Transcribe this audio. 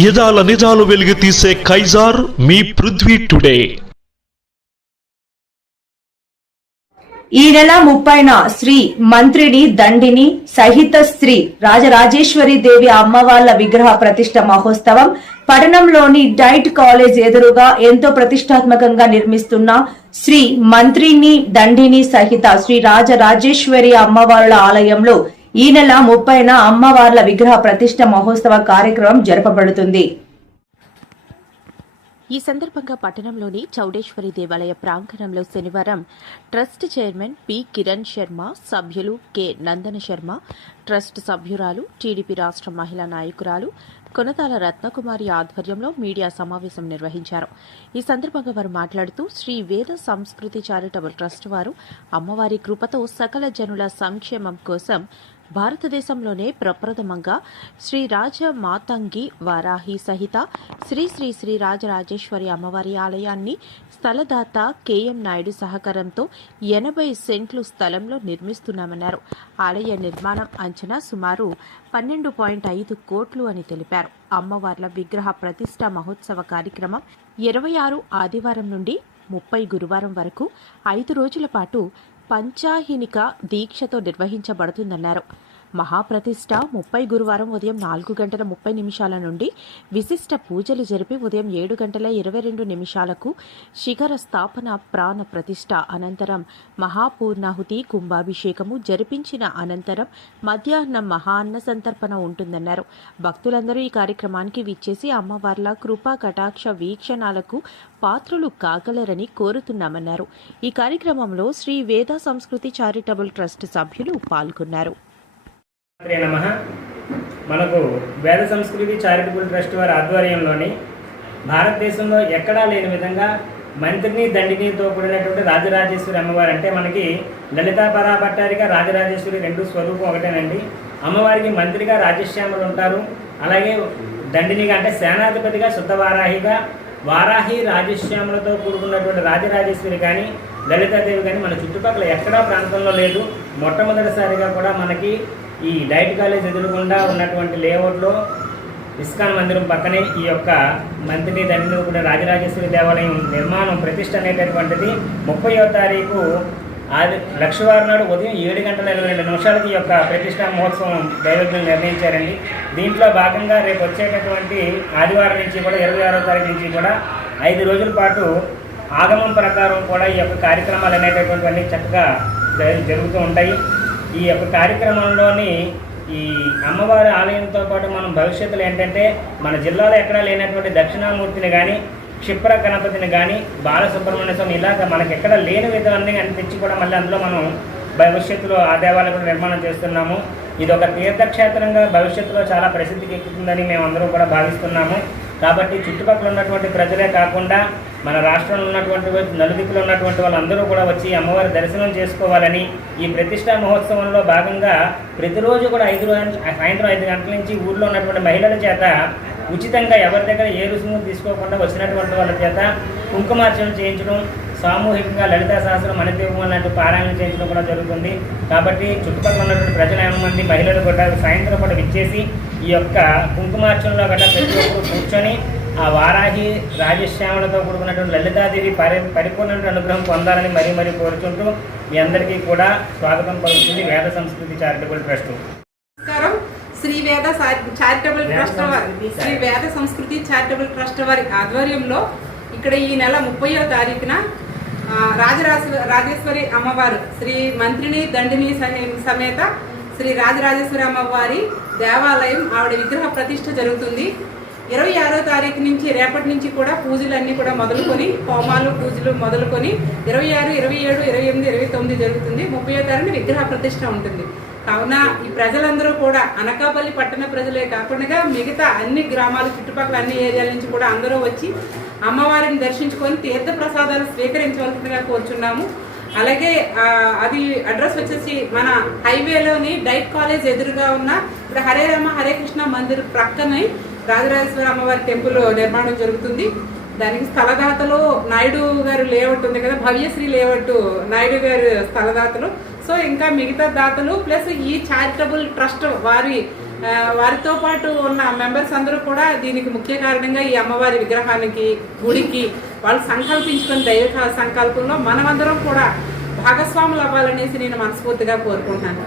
యదాల నిజాలు వెలుగు తీసే కైజార్ మీ పృథ్వీ టుడే. ఈ నెల 30న శ్రీ మంత్రిని దండిని సహిత శ్రీ రాజరాజేశ్వరి దేవి అమ్మవార్ల విగ్రహ ప్రతిష్ట మహోత్సవం పట్టణంలోని డైట్ కాలేజ్ ఎదురుగా ఎంతో ప్రతిష్టాత్మకంగా నిర్మిస్తున్న శ్రీ మంత్రిని దండిని సహిత శ్రీ రాజరాజేశ్వరి అమ్మవార్ల ఆలయంలో ఈ నెల 30న అమ్మవార్ల విగ్రహ ప్రతిష్ట మహోత్సవ కార్యక్రమం జరపబడుతుంది. ఈ సందర్భంగా పట్టణంలోని చౌడేశ్వరి దేవాలయ ప్రాంగణంలో శనివారం trust chairman P Kiran Sharma, సభ్యులు కె నందన శర్మ, ట్రస్ట్ సభ్యురాలు టీడీపీ రాష్ట్ర మహిళా నాయకురాలు కొనతాల రత్నకుమారి ఆధ్వర్యంలో మీడియా సమావేశం నిర్వహించారు. ఈ సందర్భంగా వారు మాట్లాడుతూ శ్రీ వేద సంస్కృతి చారిటబుల్ ట్రస్ట్ వారు అమ్మవారి కృపతో సకల జనుల సంక్షేమం కోసం భారతదేశంలోనే ప్రప్రథమంగా శ్రీ రాజ మాతంగి వారాహి సహిత శ్రీ శ్రీ శ్రీ రాజరాజేశ్వరి అమ్మవారి ఆలయాన్ని స్థలదాత కెఎం నాయుడు సహకారంతో 80 సెంట్లు స్థలంలో నిర్మిస్తున్నామన్నారు. ఆలయ నిర్మాణం అంచనా సుమారు 12.5 కోట్లు అని తెలిపారు. అమ్మవార్ల విగ్రహ ప్రతిష్ట మహోత్సవ కార్యక్రమం 26 ఆదివారం నుండి 30 గురువారం వరకు 5 రోజుల పాటు పంచాహినిక దీక్షతో నిర్వహించబడుతుందన్నారు. మహాప్రతిష్ఠ 30 గురువారం ఉదయం 4:30 నుండి విశిష్ట పూజలు జరిపి ఉదయం 7:22 శిఖర స్థాపన ప్రాణ ప్రతిష్ఠ అనంతరం మహాపూర్ణాహుతి కుంభాభిషేకము జరిపించిన అనంతరం మధ్యాహ్నం మహాన్న సంతర్పణ ఉంటుందన్నారు. భక్తులందరూ ఈ కార్యక్రమానికి విచ్చేసి అమ్మవార్ల కృపా కటాక్ష వీక్షణాలకు పాత్రులు కాగలరని కోరుతున్నామన్నారు. ఈ కార్యక్రమంలో శ్రీ వేద సంస్కృతి చారిటబుల్ ట్రస్ట్ సభ్యులు పాల్గొన్నారు. మనకు వేద సంస్కృతి చారిటబుల్ ట్రస్ట్ వారి ఆధ్వర్యంలోని భారతదేశంలో ఎక్కడా లేని విధంగా మంత్రిని దండినితో కూడినటువంటి రాజరాజేశ్వరి అమ్మవారు, అంటే మనకి లలితా పరాభట్టారిక రాజరాజేశ్వరి రెండు స్వరూపం ఒకటేనండి. అమ్మవారికి మంత్రిగా రాజశ్యాములు ఉంటారు, అలాగే దండినిగా అంటే సేనాధిపతిగా శుద్ధవారాహిగా వారాహి రాజశ్యాములతో కూడుకున్నటువంటి రాజరాజేశ్వరి కానీ లలితాదేవి కానీ మన చుట్టుపక్కల ఎక్కడా ప్రాంతంలో లేదు. మొట్టమొదటిసారిగా కూడా మనకి ఈ డైట్ కాలేజ్ ఎదురుగుండా ఉన్నటువంటి లేఅవుట్లో ఇస్కాన్ మందిరం పక్కనే ఈ యొక్క మంత్రిని దండిని కూడా రాజరాజేశ్వరి దేవాలయం నిర్మాణం ప్రతిష్ట అనేటటువంటిది 30వ తారీఖు లక్షవారం నాడు ఉదయం 7:22 ఈ యొక్క ప్రతిష్టా మహోత్సవం దైవజ్ఞులు నిర్ణయించారండి. దీంట్లో భాగంగా రేపు వచ్చేటటువంటి ఆదివారం నుంచి కూడా 26వ తారీఖు నుంచి కూడా 5 రోజుల పాటు ఆగమం ప్రకారం కూడా ఈ యొక్క కార్యక్రమాలు అనేటటువంటివన్నీ చక్కగా జరుగుతూ ఉంటాయి. ఈ యొక్క కార్యక్రమంలోని ఈ అమ్మవారి ఆలయంతో పాటు మనం భవిష్యత్తులో ఏంటంటే మన జిల్లాలో ఎక్కడా లేనటువంటి దక్షిణామూర్తిని కానీ క్షిప్ర గణపతిని కానీ బాలసుబ్రహ్మణ్య స్వామి ఇలాగ మనకి ఎక్కడ లేని విధాన్ని తెచ్చి కూడా మళ్ళీ అందులో మనం భవిష్యత్తులో ఆ దేవాలయం కూడా నిర్మాణం చేస్తున్నాము. ఇది ఒక తీర్థక్షేత్రంగా భవిష్యత్తులో చాలా ప్రసిద్ధికి ఎక్కుతుందని మేము అందరం కూడా భావిస్తున్నాము. కాబట్టి చుట్టుపక్కల ఉన్నటువంటి ప్రజలే కాకుండా మన రాష్ట్రంలో ఉన్నటువంటి నలుదిక్కులో ఉన్నటువంటి వాళ్ళందరూ కూడా వచ్చి అమ్మవారి దర్శనం చేసుకోవాలని ఈ ప్రతిష్టా మహోత్సవంలో భాగంగా ప్రతిరోజు కూడా సాయంత్రం 5 గంటల నుంచి ఊళ్ళో ఉన్నటువంటి మహిళల చేత ఉచితంగా ఎవరి దగ్గర ఏ రుసుము తీసుకోకుండా వచ్చినటువంటి వాళ్ళ చేత కుంకుమార్చన చేయించడం, సామూహికంగా లలితా సహస్రం మణిదీపం లాంటి పారాయణ చేయించడం కూడా జరుగుతుంది. కాబట్టి చుట్టుపక్కల ఉన్నటువంటి ప్రజలు 8 మంది మహిళలు కూడా సాయంత్రం కూడా విచ్చేసి ఈ యొక్క కుంకుమార్చనలో గట్రా ప్రతి ఒక్కరు కూర్చొని ఆ వారాహి రాజశ్యాములతో కూడుకున్నటువంటి లలితాదేవి పరిపూర్ణ అనుగ్రహం పొందాలని మరీ కోరుకుంటూ మీ అందరికీ కూడా స్వాగతం పలుకుతుంది వేద సంస్కృతి చారిటబుల్ ట్రస్ట్. శ్రీ వేద చారిటబుల్ ట్రస్ట్ శ్రీ వేద సంస్కృతి చారిటబుల్ ట్రస్ట్ వారి ఆధ్వర్యంలో ఇక్కడ ఈ నెల 30వ తారీఖున రాజరాజేశ్వరి అమ్మవారు శ్రీ మంత్రిని దండిని సమేత శ్రీ రాజరాజేశ్వరి అమ్మవారి దేవాలయం ఆవిడ విగ్రహ ప్రతిష్ఠ జరుగుతుంది. 26వ తారీఖు నుంచి రేపటి నుంచి కూడా పూజలన్నీ కూడా మొదలుకొని హోమాలు పూజలు మొదలుకొని 26, 27, 28, 29 జరుగుతుంది. 30వ తారీఖున విగ్రహ ప్రతిష్ఠ ఉంటుంది. కావున ఈ ప్రజలందరూ కూడా అనకాపల్లి పట్టణ ప్రజలే కాకుండా మిగతా అన్ని గ్రామాలు చుట్టుపక్కల అన్ని ఏరియాల నుంచి కూడా అందరూ వచ్చి అమ్మవారిని దర్శించుకొని తీర్థ ప్రసాదాలు స్వీకరించవలసిందిగా కోరుచున్నాము. అలాగే అది అడ్రస్ వచ్చేసి మన హైవేలోని డైట్ కాలేజ్ ఎదురుగా ఉన్న ఇప్పుడు హరే రామ హరే కృష్ణ మందిర్ ప్రక్కనే రాజరాజేశ్వరి అమ్మవారి టెంపుల్ నిర్మాణం జరుగుతుంది. దానికి స్థలదాతలు నాయుడు గారు లేఅవుట్ ఉంది కదా, భవ్యశ్రీ లేఅవుట్ నాయుడు గారు స్థలదాతలు. సో ఇంకా మిగతా దాతలు ప్లస్ ఈ చారిటబుల్ ట్రస్ట్ వారి వారితో పాటు ఉన్న మెంబర్స్ అందరూ కూడా దీనికి ముఖ్య కారణంగా ఈ అమ్మవారి విగ్రహానికి గుడికి వాళ్ళు సంకల్పించుకుని దైవ సంకల్పంలో మనమందరం కూడా భాగస్వాములు అవ్వాలనేసి నేను మనస్ఫూర్తిగా కోరుకుంటున్నాను.